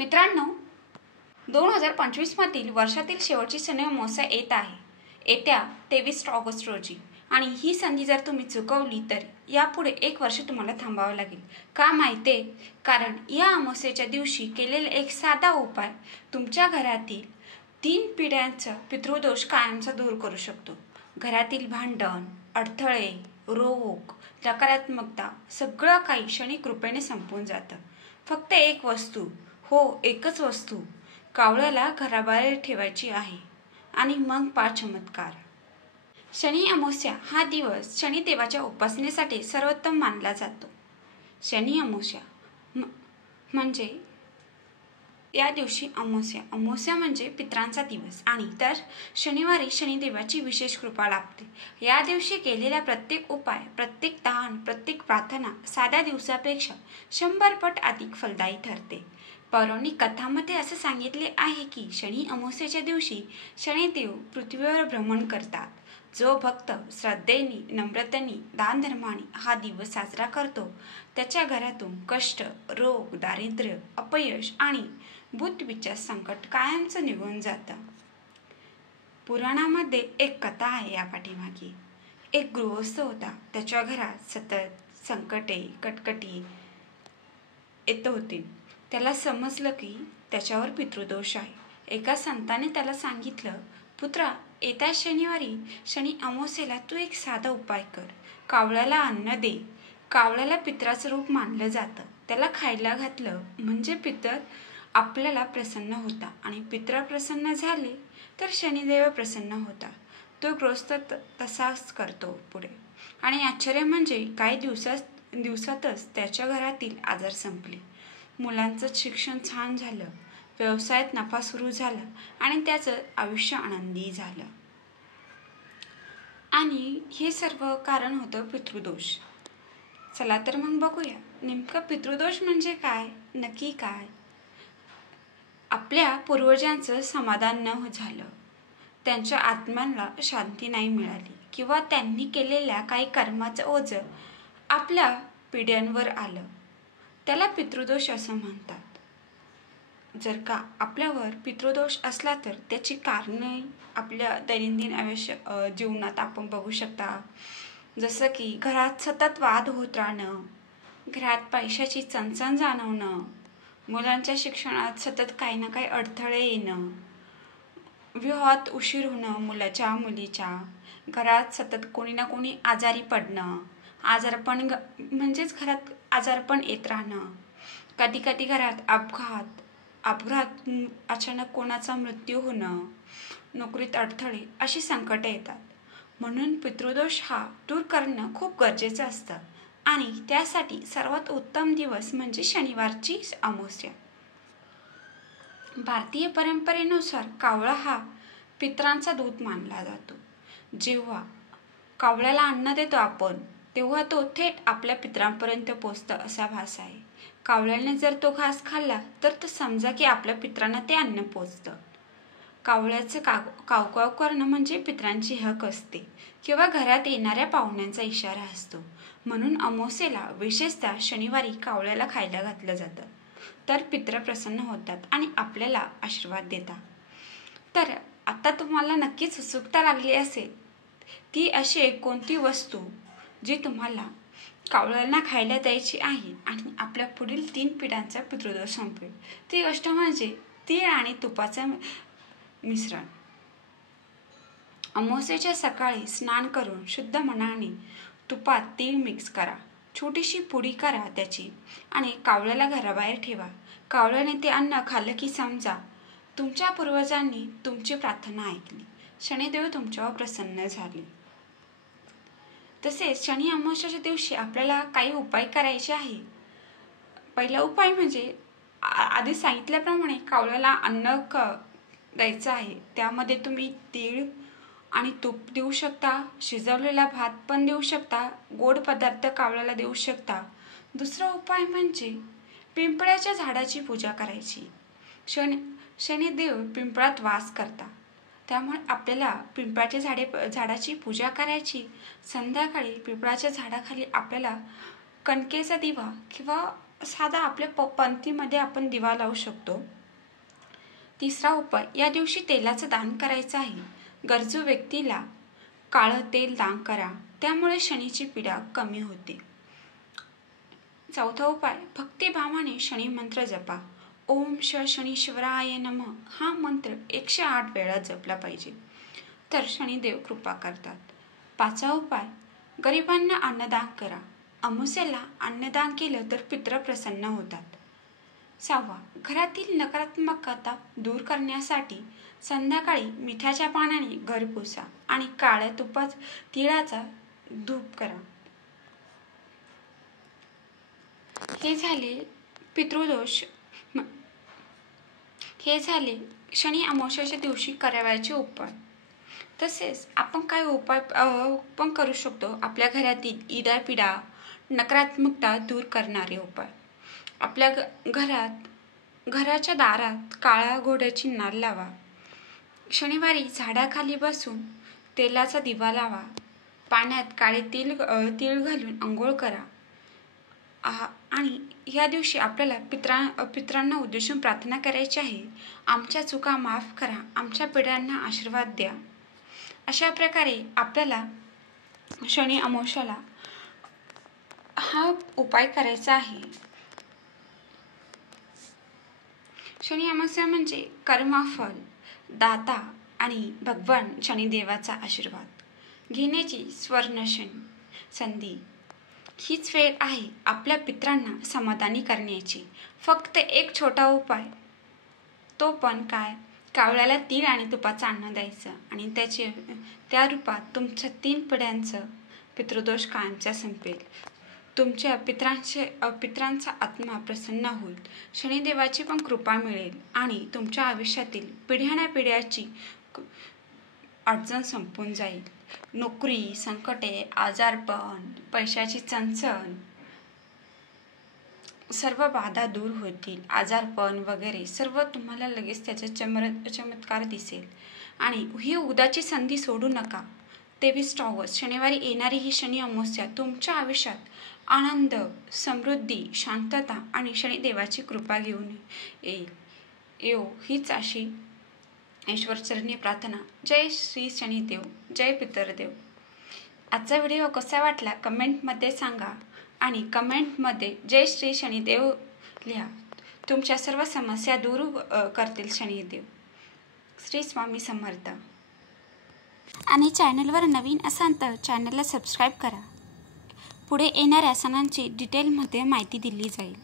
मित्रांनो, 2025 मधील वर्षातील शेवटची शनी अमावस्या येत आहे. येत्या 23 ऑगस्ट रोजी. आणि ही संधी जर तुम्ही चुकवली तर यापुढे 1 वर्ष तुम्हाला थांबावं लागेल. का माहिती? कारण या अमावस्येच्या दिवशी केलेला एक साधा उपाय तुमच्या घरातील 3 पिढ्यांचा पितृदोष कायमचा दूर करू शकतो. घरातील भांडण, अडथळे, रोग, नकारात्मकता सगळं काही शनी कृपेने संपून जातं. फक्त एक वस्तू, हो एकच वस्तू कावळ्याला घराबाहेर ठेवायची आहे आणि मग 5 चमत्कार. शनी अमावस्या हा दिवस शनिदेवाच्या उपासनेसाठी सर्वोत्तम मानला जातो. शनी अमावस्या म्हणजे या दिवशी अमावस्या म्हणजे पितरांचा दिवस आणि तर शनिवारी शनिदेवाची विशेष कृपा लाभते. या दिवशी केलेला प्रत्येक उपाय, प्रत्येक दान, प्रत्येक प्रार्थना साध्या दिवसापेक्षा 100 पट अधिक फलदायी ठरते. पौराणिक कथांमध्ये असे सांगितले आहे की शनी अमावस्येच्या दिवशी शनिदेव पृथ्वीवर भ्रमण करतात. जो भक्त श्रद्धेने, नम्रतेने, दानधर्माने हा दिवस साजरा करतो त्याच्या घरातून कष्ट, रोग, दारिद्र्य, अपयश आणि भूतविचार संकट कायमचं निघून जातं. पुराणामध्ये एक कथा आहे या पाठीमागे. एक गृहस्थ होता. त्याच्या घरात सतत संकटे, कटकटी येत होती. त्याला समजलं की त्याच्यावर पितृदोष आहे. एका संताने त्याला सांगितलं, पुत्रा, येत्या शनिवारी शनी अमावस्येला तू एक साधा उपाय कर. कावळ्याला अन्न दे. कावळ्याला पितराचं रूप मानलं जातं. त्याला खायला घातलं म्हणजे पितर आपल्याला प्रसन्न होता आणि पितर प्रसन्न झाले तर शनिदेव प्रसन्न होता. तो गृहस्थ तसाच करतो पुढे. आणि आश्चर्य म्हणजे काही दिवसातच त्याच्या घरातील आजार संपले. मुलांचं शिक्षण छान झालं, व्यवसायात नफा सुरू झाला आणि त्याचं आयुष्य आनंदी झालं. आणि हे सर्व कारण होतं पितृदोष. चला तर मग बघूया नेमकं पितृदोष म्हणजे काय, नक्की काय. आपल्या पूर्वजांचं समाधान न झालं, त्यांच्या आत्म्याला शांती नाही मिळाली किंवा त्यांनी केलेल्या काही कर्माचं ओझं आपल्या पिढ्यांवर आलं, त्याला पितृदोष असं म्हणतात. जर का आपल्यावर पितृदोष असला तर त्याची कारणे आपल्या दैनंदिन जीवनात आपण बघू शकता. जसं की घरात सतत वाद होत राहणं, घरात पैशाची चणचण जाणवणं, मुलांच्या शिक्षणात सतत काही ना काही अडथळे येणं, विवाहात उशीर होणं मुलाच्या मुलीच्या, घरात सतत कोणी ना कोणी आजारी पडणं, आजारपण म्हणजेच घरात आजारपण येत राहणं, कधी कधी घरात अपघात अचानक कोणाचा मृत्यू होणं, नोकरीत अडथळे अशी संकटे येतात. म्हणून पितृदोष हा दूर करणं खूप गरजेचं असतं आणि त्यासाठी सर्वात उत्तम दिवस म्हणजे शनिवारची अमावस्या. भारतीय परंपरेनुसार कावळा हा पितरांचा दूत मानला जातो. जेव्हा कावळ्याला अन्न देतो आपण तेव्हा तो थेट आपल्या पितरांपर्यंत पोचतं असा भास आहे. कावळ्याने जर तो घास खाल्ला तर समजा की आपल्या पितरांना ते अन्न पोचतं. कावळ्याचं कावकाव करणं म्हणजे पितरांची हक असते किंवा घरात येणाऱ्या पाहुण्यांचा इशारा असतो. म्हणून अमावस्येला विशेषतः शनिवारी कावळ्याला खायला घातलं जातं. तर पितर प्रसन्न होतात आणि आपल्याला आशीर्वाद देतात. तर आता तुम्हाला नक्कीच उत्सुकता लागली असेल, ती अशी कोणती वस्तू जी तुम्हाला कावळ्यांना खायला द्यायची आहे आणि आपल्या पुढील 3 पिढ्यांचा पितृदोष संपेल. ती गोष्ट म्हणजे तीळ आणि तुपाचं मिश्रण. अमावस्येच्या सकाळी स्नान करून शुद्ध मनाने तुपात तीळ मिक्स करा. छोटीशी पुडी करा त्याची आणि कावळ्याला घराबाहेर ठेवा. कावळ्याने ते अन्न खाल्लं की समजा तुमच्या पूर्वजांनी तुमची प्रार्थना ऐकली, शनिदेव तुमच्यावर प्रसन्न झाले. तसेच शनी अमावस्येच्या दिवशी आपल्याला काही उपाय करायचे आहे. पहिला उपाय म्हणजे आधी सांगितल्याप्रमाणे कावळ्याला अन्न द्यायचं आहे. त्यामध्ये तुम्ही तीळ आणि तूप देऊ शकता, शिजवलेला भात पण देऊ शकता, गोड पदार्थ कावळ्याला देऊ शकता. दुसरा उपाय म्हणजे पिंपळाच्या झाडाची पूजा करायची. शनिदेव पिंपळात वास करतात, त्यामुळे आपल्याला पिंपळाच्या झाडाची पूजा करायची. संध्याकाळी पिंपळाच्या झाडाखाली आपल्याला कणकेचा दिवा किंवा साधा आपल्या पंथीमध्ये आपण दिवा लावू शकतो। तिसरा उपाय, या दिवशी तेलाचं दान करायचं आहे। गरजू व्यक्तीला काळं तेल दान करा, त्यामुळे शनीची पीडा कमी होते। चौथा उपाय, भक्तिभावाने शनी मंत्र जपा। ओम शनीश्वराय नमः हा मंत्र 108 वेळा जपला पाहिजे, तर शनिदेव कृपा करतात। पाचवा उपाय, गरिबांना अन्नदान करा। अमावास्येला अन्नदान केलं तर पितृ प्रसन्न होतात। सहावा, घरातील नकारात्मकता दूर करण्यासाठी संध्याकाळी मिठाच्या पाण्याने घर पुसा आणि काळ्या तुपात तिळाचा धूप करा। हे झाले शनी अमावस्येच्या दिवशी करावयाचे उपाय। तसेच आपण काय उपाय पण करू शकतो, आपल्या घरातील इडापिडा नकारात्मकता दूर करणारे उपाय। आपल्या घराच्या दारात काळ्या घोड्याची नाल लावा। शनिवारी झाडाखाली बसून तेलाचा दिवा लावा। पाण्यात काळे तीळ घालून आंघोळ करा। आणि या दिवशी आपल्याला पितरांना उद्देशून प्रार्थना करायची आहे, आमच्या चुका माफ करा, आमच्या पिढ्यांना आशीर्वाद द्या। अशा प्रकारे आपल्याला शनी अमावस्येला हा उपाय करायचा आहे। शनी अमावस्या म्हणजे कर्मफल दाता आणि भगवान शनिदेवाचा आशीर्वाद घेण्याची स्वर्ण संधी। हीच वेळ आहे आपल्या पितरांना समाधानी करण्याची। फक्त एक छोटा उपाय, तो पण काय, कावळ्याला तीळ आणि तुपाचं अन्न द्यायचं आणि त्या रूपात तुमच्या 3 पिढ्यांचं पितृदोष कायमचा संपेल। तुमच्या पितरांचा आत्मा प्रसन्न होईल, शनिदेवाची पण कृपा मिळेल आणि तुमच्या आयुष्यातील पिढ्यानपिढ्याची अडचण संपून जाईल। नोकरी, संकटे, आजारपण, पैशाची चणचण, सर्व बाधा दूर होतील। आजारपण वगैरे सर्व तुम्हाला लगेच त्याचा चमत्कार दिसेल। आणि ही उद्याची संधी सोडू नका। 23 ऑगस्ट शनिवारी येणारी ही शनी अमावस्या तुमच्या आयुष्यात आनंद, समृद्धी, शांतता आणि शनिदेवाची कृपा घेऊन येईल। हीच अशी ईश्वरचरणी प्रार्थना। जय श्री शनिदेव, जय पितरदेव। आजचा व्हिडिओ कसा वाटला कमेंटमध्ये सांगा आणि कमेंटमध्ये जय श्री शनिदेव लिहा। तुमच्या सर्व समस्या दूर करतील शनिदेव। श्री स्वामी समर्थ। आणि चॅनलवर नवीन असाल तर चॅनलला सबस्क्राईब करा। पुढे येणाऱ्या सणांची डिटेलमध्ये माहिती दिली जाईल।